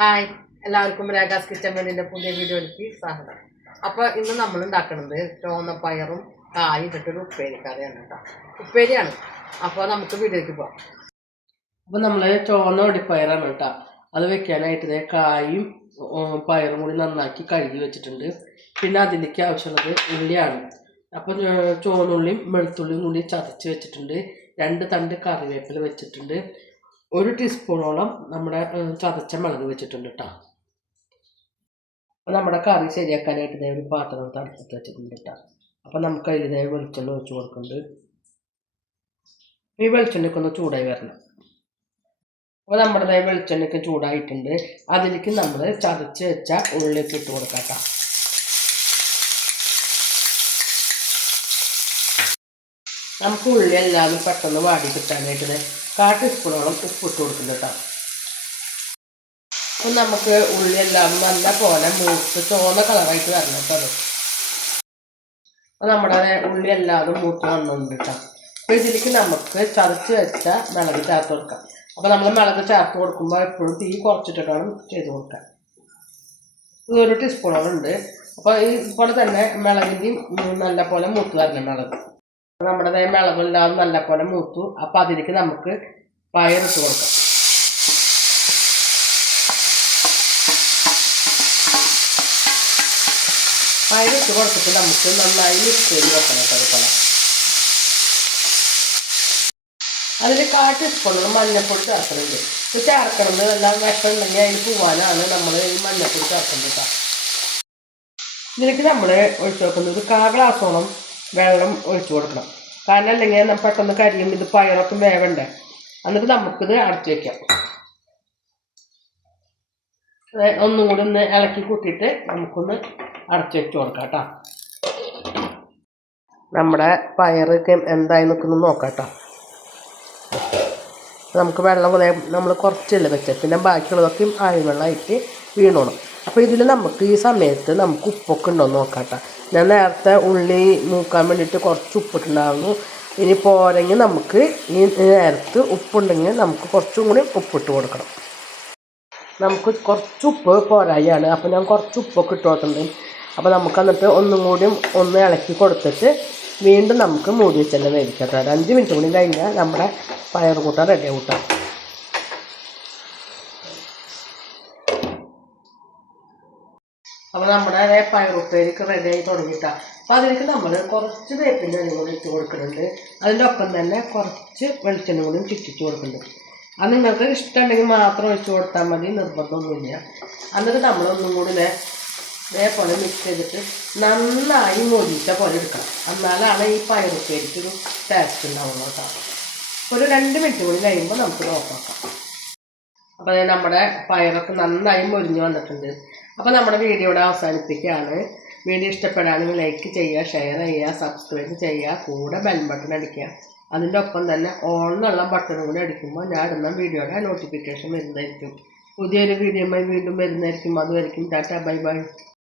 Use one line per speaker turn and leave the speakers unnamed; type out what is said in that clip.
Hi. എല്ലാവർക്കും ragas kitchen വേണ്ടിന്റെ പുതിയ വീഡിയോയിലേക്ക് സ്വാഗതം. അപ്പോൾ ഇന്ന് നമ്മൾ ഉണ്ടാക്കുന്നത് ചുവന്ന പയറും കായും ഇട്ടിട്ടൊരു ഉപ്പേരിക്കറിയാണ് കേട്ടോ. ഉപ്പേരിയാണ്. അപ്പോൾ നമുക്ക് വീഡിയോയ്ക്ക് പോകാം അപ്പോൾ നമ്മൾ ചുവന്ന ഒടിപ്പയറാണ് കേട്ടോ. അത് വെക്കാനായിട്ട് കായും പയറും കൂടി നന്നാക്കി കഴുകി വെച്ചിട്ടുണ്ട്. പിന്നെ അതിലേക്ക് ആവശ്യമുള്ളത് ഉള്ളിയാണ്. അപ്പോൾ ചുവന്നുള്ളിയും വെളുത്തുള്ളിയും കൂടി ചതച്ച് വെച്ചിട്ടുണ്ട്. രണ്ട് തണ്ട് കറിവേപ്പില വെച്ചിട്ടുണ്ട്. ഒരു ടീസ്പൂണോളം നമ്മുടെ ചതച്ച മുളക് വെച്ചിട്ടുണ്ട് കേട്ടോ നമ്മുടെ കറി ശരിയാക്കാനായിട്ട് ദേ ഒരു പാത്രം തണുപ്പത്ത് വെച്ചിട്ടുണ്ട് കേട്ടോ അപ്പോൾ നമുക്ക് അതിൽ ദേ വെളിച്ചെണ്ണ ഒഴിച്ച് കൊടുക്കുന്നുണ്ട്. ഈ വെളിച്ചെണ്ണയ്ക്ക് ഒന്ന് ചൂടായി വരണം. അപ്പോൾ നമ്മുടെ വെളിച്ചെണ്ണയ്ക്ക് ചൂടായിട്ടുണ്ട്. അതിലേക്ക് നമ്മൾ ചതച്ച് വെച്ച ഉള്ളിലേക്ക് ഇട്ട് കൊടുക്കാം കേട്ടോ നമുക്ക് ഉള്ളി എല്ലാതും പെട്ടെന്ന് വാടി കിട്ടാനായിട്ട് ദേ ടീസ്പൂണോളം ഉപ്പ് ഇട്ട് കൊടുക്കുന്നു കേട്ടോ. അപ്പം നമുക്ക് ഉള്ളിയെല്ലാം നല്ല പോലെ മൂത്ത് ചോന്ന കളറായിട്ട് വരണം കേട്ടോ അപ്പം നമ്മുടെ ഉള്ളി എല്ലാതും മൂത്ത് വന്നിട്ടുണ്ട് കേട്ടോ. അപ്പോൾ ഇതിലേക്ക് നമുക്ക് ചതച്ച് വെച്ച മിളക് ചേർത്ത് കൊടുക്കാം. അപ്പോൾ നമ്മൾ മിളക് ചേർത്ത് കൊടുക്കുമ്പോൾ എപ്പോഴും തീ കുറച്ചിട്ട് വേണം ചെയ്ത് കൊടുക്കാൻ ഒരു ടീസ്പൂണോളം അപ്പോൾ ഈ പോലെ തന്നെ മിളകിന്റെയും നല്ല പോലെ മൂത്ത് വരണം മിളക്. നമ്മുടെ മിളകെല്ലാം നല്ല പോലെ മൂത്തു. അപ്പോൾ അതിലേക്ക് നമുക്ക് പയറിട്ട് കൊടുക്കാം. പയറിട്ട് കൊടുത്തിട്ട് നമുക്ക് നന്നായി മിക്സ് ചെയ്ത് വെക്കണം കേട്ടോ അതിൽ കാ ടീസ്പൂണോളം മഞ്ഞപ്പൊടി ചേർക്കുന്നുണ്ട് ഇത് ചേർക്കണത് എല്ലാം വിഷം ഉണ്ടെങ്കിൽ അതിന് പോവാനാണ് നമ്മൾ ഈ മഞ്ഞപ്പൊടി ചേർക്കുന്നത് ഇതിലേക്ക് നമ്മൾ ഒഴിച്ചു വെക്കുന്നത് കാ ഗ്ലാസോളം വെള്ളം ഒഴിച്ചു കൊടുക്കണം. കാരണം അല്ലെങ്കിൽ പെട്ടെന്ന് കരിയും ഇത് പയറൊക്കെ വേവണ്ടേ. എന്നിട്ട് നമുക്കിത് അടച്ചു വെക്കാം. ഏ, ഒന്നും കൂടി ഒന്ന് ഇളക്കി കൂട്ടിയിട്ട് നമുക്കൊന്ന് അടച്ചു വെച്ച് കൊടുക്കാം കേട്ടോ. നമ്മുടെ പയറൊക്കെ എന്തായി നിൽക്കുന്നു നോക്കാം നമുക്ക് വെള്ളം നമ്മൾ കുറച്ചല്ലേ വെച്ചത് പിന്നെ ബാക്കിയുള്ളതൊക്കെ ആഴ്വെള്ളമായിട്ട് വീണോണം അപ്പോൾ ഇതിൽ നമുക്ക് ഈ സമയത്ത് നമുക്ക് ഉപ്പൊക്കെ ഉണ്ടോ എന്ന് നോക്കാം കേട്ടോ ഞാൻ നേരത്തെ ഉള്ളി മൂക്കാൻ വേണ്ടിയിട്ട് കുറച്ച് ഉപ്പിട്ടുണ്ടായിരുന്നു. ഇനി പോരെങ്കിൽ നമുക്ക് ഈ നേരത്ത് ഉപ്പുണ്ടെങ്കിൽ നമുക്ക് കുറച്ചും കൂടി ഉപ്പിട്ട് കൊടുക്കണം. നമുക്ക് കുറച്ച് ഉപ്പ് പോരായാണ്. അപ്പോൾ ഞാൻ കുറച്ച് ഉപ്പൊക്കെ ഇട്ട് കൊടുത്തിട്ടുണ്ട്. അപ്പോൾ നമുക്ക് എന്നിട്ട് ഒന്നും കൂടി ഒന്ന് ഇളക്കി കൊടുത്തിട്ട് വീണ്ടും നമുക്ക് മൂടി വെച്ചെല്ലാം വേവിക്കാം കേട്ടോ. ഒരു അഞ്ച് മിനിറ്റ് കൂടി കഴിഞ്ഞാൽ നമ്മുടെ പയർ കൂട്ടാൻ റെഡി കൂട്ടാം. അപ്പോൾ നമ്മുടെ അതേ പയറുപ്പേരിക്ക് റെഡി ആയി തുടങ്ങിയിട്ടാണ് അപ്പോൾ അതിലേക്ക് നമ്മൾ കുറച്ച് വേപ്പിന്റെ എണ്ണ കൂടി ഇട്ട് കൊടുക്കുന്നുണ്ട്. അതിന്റെ ഒപ്പം തന്നെ കുറച്ച് വെളിച്ചെണ്ണ കൂടി ചുറ്റിച്ച് കൊടുക്കുന്നുണ്ട്. അത് നിങ്ങൾക്ക് ഇഷ്ടമുണ്ടെങ്കിൽ മാത്രം ഒഴിച്ച് കൊടുത്താൽ മതി നിർബന്ധമൊന്നുമില്ല. എന്നിട്ട് നമ്മളൊന്നും കൂടി ഇതേപോലെ മിക്സ് ചെയ്തിട്ട് നന്നായി മൊരിച്ച പോലെ എടുക്കണം. എന്നാലാണ് ഈ പയറുപ്പേരിക്ക് ഒരു ടേസ്റ്റ് ഉണ്ടാവുന്നത് കേട്ടോ. ഒരു രണ്ട് മിനിറ്റ് കൂടി കഴിയുമ്പോൾ നമുക്ക് നോക്കാം അപ്പോൾ നമ്മുടെ പയറൊക്കെ നന്നായി മൊരിഞ്ഞ് വന്നിട്ടുണ്ട്. അപ്പോൾ നമ്മുടെ വീഡിയോ ഇവിടെ അവസാനിപ്പിക്കുകയാണ്. വീഡിയോ ഇഷ്ടപ്പെടുകയാണെങ്കിൽ ലൈക്ക് ചെയ്യുക ഷെയർ ചെയ്യുക സബ്സ്ക്രൈബ് ചെയ്യുക കൂടെ ബെൽ ബട്ടൺ അടിക്കുക. അതിന്റെ ഒപ്പം തന്നെ ഓൺ എന്നുള്ള ബട്ടണും കൂടി അടിക്കുമ്പോൾ ഞാൻ ഇടുന്ന വീഡിയോയുടെ നോട്ടിഫിക്കേഷൻ വരുന്നതായിരിക്കും. പുതിയൊരു വീഡിയോയുമായി വീണ്ടും വരുന്നതായിരിക്കും. അതുവരെയും ടാറ്റ ബൈ ബൈ.